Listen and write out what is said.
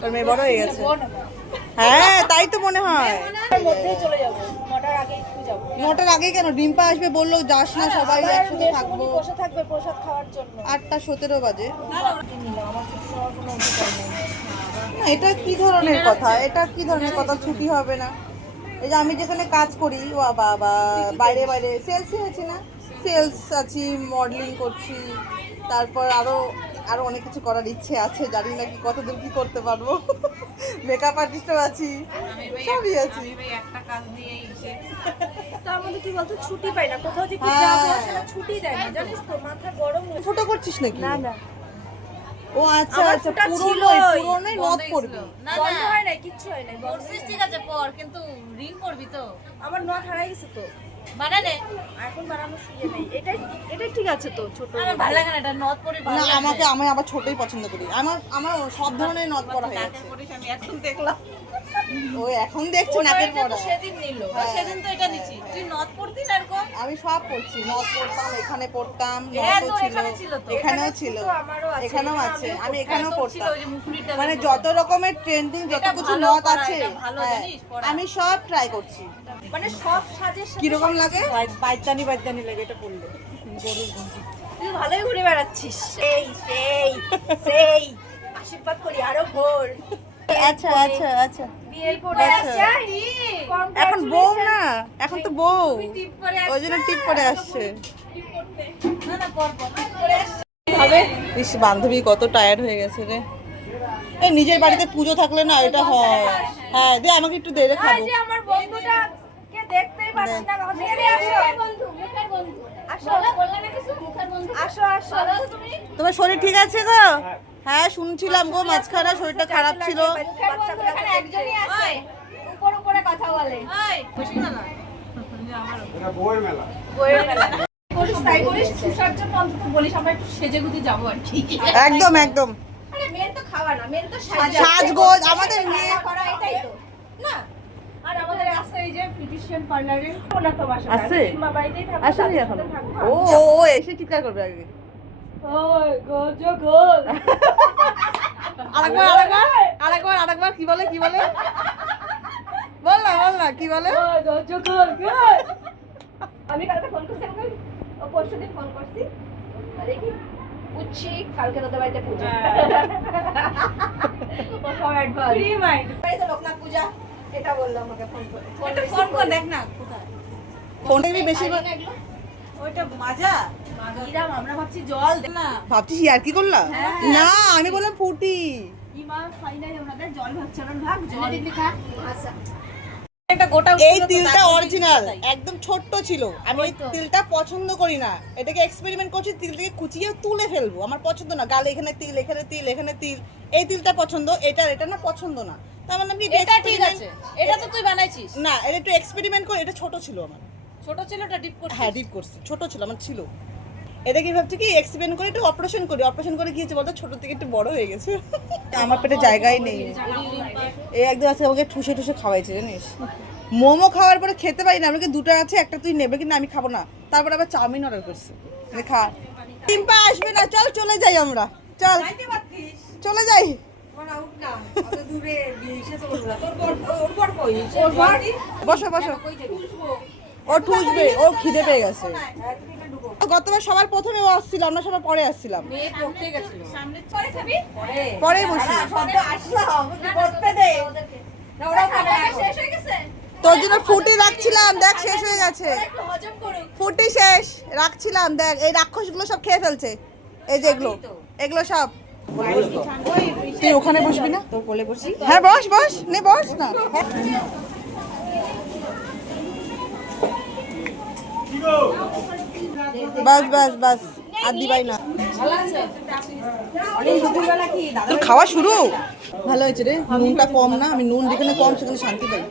তোর মেয়ে বড় হয়ে গেছে। হ্যাঁ তাই তো মনে হয়। নটার আগে কেন? ডিম্পা আসবে বলল যাস না সবাই একসাথে থাকব। বসে থাকবে প্রসাদ খাওয়ার জন্য। আটটা সতেরো বাজে। এটা কি ধরনের কথা? এটা কি ধরনের কথা? ছুটি হবে না। এই যে আমি যেখানে কাজ করি বা বাবা বাইরে বাইরে সেলসই আছি না। সেলস আছি মডেলিং করছি তারপর আরও আরও অনেক কিছু করার ইচ্ছে আছে জানি না কি কতদূর কি করতে পারব। মেকআপ আর্টিস্টও আছি সবই আছি। তার মধ্যে কি বলতো ছুটি পাই না। কোথাও যে হ্যাঁ। যাব ছুটি দেয় না জানিস তো মাথা গরম হয়ে ফটো করছিস নাকি? না না। ও আচ্ছা আচ্ছা। পুরোনোই নথ পড়বি বন্ধ হয় না কিচ্ছু হয় না ঠিক আছে পর কিন্তু রিং করবি তো। আমার নথ হারাই গেছে তো। বানানে এখন বানানোর সুযোগ নেই। এটাই এটাই ঠিক আছে তো ছোট। আমার ভালো লাগে না এটা পরে ভালো না আমাকে আমি আবার ছোটই পছন্দ করি। আমার আমার সব ধরনের নথ পরা হয়ে গেছে। আমি এখন দেখলাম। ও এখন দেখছি নাকের পরা। সেদিন নিল। সেদিন তো এটা নিচ্ছি তুই নথ পরতি না এরকম আমি সব পড়ছি। নথ পড়তাম এখানে পড়তাম হ্যাঁ, নথও তোর ছিল এখানে ছিল তো। এখানেও ছিল তো আমারও আছে। এখানেও আছে। আমি এখানেও পড়তাম। মানে যত রকমের ট্রেন্ডিং যত কিছু পরা, আছে হ্যাঁ, আমি সব ট্রাই করছি। মানে সব সাজের কীরকম লাগে? বাইতানি বাইতানি লাগে এটা পড়লে। তুই ভালোই ঘুরে বেড়াচ্ছিস। সেই সেই সেই। আশীর্বাদ করি আরও ভোর। আচ্ছা আচ্ছা আচ্ছা আচ্ছা। এখন বউ না এখন তো বউ। ওই জন্য টিপ পর আসছে। হবে ইস বান্ধবী কত টায়ার্ড হয়ে গেছে রে। এই নিজের বাড়িতে পুজো থাকলে না এটা হয়। হ্যাঁ। দে আমাকে একটু দে রে খাব। আমার বন্ধুটা কে দেখতেই পাচ্ছি না। কখন থেকে আসো। বন্ধু মুখের বন্ধু। আসো বললা না কিছু? মুখের বন্ধু। আসো আসো। তুমি। তোমার শরীর ঠিক আছে গো? হ্যাঁ শুনছিলাম গো মাঝখানে শরীরটা খারাপ ছিল। একজনই আছে। উপর উপরে কথা বলে। একদম একদম। আরে মেন তো খাওয়া না মেন তো সাজা। সাজগোজ আমাদের মেয়ে। রান্না করা এটাই তো। না? আর আমাদের আছে এই যে বিউটিশিয়ান পার্লারে ওনা তো বাসা। আছে? বাড়িতেই থাকো তাদের এখনও। ও ও এসে চিৎকার করবে আগে। আরেকবার আরেকবার আরেকবার আরেকবার কি বলে কি বলে? বল না বল না কি বলে? ওই গজো গোল গোল। আমি কালকে ফোন করছি পরশু দিন ফোন করছি। আরে উচ্ছি কালকে তোদের বাড়িতে পূজা। ফ্রি লোকনাথ পূজা এটা বলল আমাকে ফোন করে। ফোন কর দেখ না কোথায়? আমি বেশি ওইটা মাজা। ইরাম আমরা ভাবছি জল না। ভাবছিস আর কি করলাম না আমি বললাম ফুটি। ইমা ফাইনালি ওনাদের জল ভাবছে ভাগ। জল লেখা আচ্ছা। এই তিলটা অরিজিনাল একদম ছোট্ট ছিল। আমি এই তিলটা পছন্দ করি না। এটাকে এক্সপেরিমেন্ট করছি তিলটাকে কুচিয়ে তুলে ফেলব। আমার পছন্দ না। গালে এখানে তিল এখানে তিল এখানে তিল। এই তিলটা পছন্দ এটা এটা না পছন্দ না। তার মানে এটা ঠিক আছে। এটা তো তুই বানাইছিস। না এটা একটু এক্সপেরিমেন্ট করে এটা ছোট ছিল আমার। ছোট ছিল ওটা ডিপ করছিস? হ্যাঁ ডিপ করছি। ছোট ছিল আমার ছিল। এটা কি ভাবছি কি এক্সপেরিমেন্ট করে একটু অপারেশন করি? অপারেশন করে গিয়েছে বলতো? ছোট থেকে একটু বড় হয়ে গেছে। আমার পেটে জায়গাই নেই। এই একদম আজকে আমাকে ঠুসে ঠুসে খাওয়াইছে জানিস? মোমো খাওয়ার পরে খেতে পারি না। আমাকে দুটো আছে একটা তুই নেবে কিন্তু আমি খাব না। তারপর আবার চাউমিন অর্ডার করছি। খা। টিম্পা আসবে না চল চলে যাই আমরা। চল। চলে যাই। বসো বসো। ও ঠুসবে ও খিদে পেয়ে গেছে। গতবার সবার প্রথমে ও আসছিল আমরা সবার পরে আসছিলাম। মেয়ে পড়তে গেছিল। সামনে পরে বসি। শেষ হয়ে গেছে তোর জন্য ফুটি রাখছিলাম দেখ শেষ হয়ে গেছে। একটু হজম করুক ফুটি শেষ রাখছিলাম দেখ এই রাক্ষসগুলো সব খেয়ে ফেলছে। এই যে এগুলো এগুলো সব। তুই ওখানে বসবি না? তোর কোলে বসি? হ্যাঁ বস বস নে বস না। বাস বাস বাস। আর দিবাই না। তোর খাওয়া শুরু? ভালো হয়েছে রে। নুনটা কম না, আমি নুন যেখানে কম সেখানে শান্তি পাই।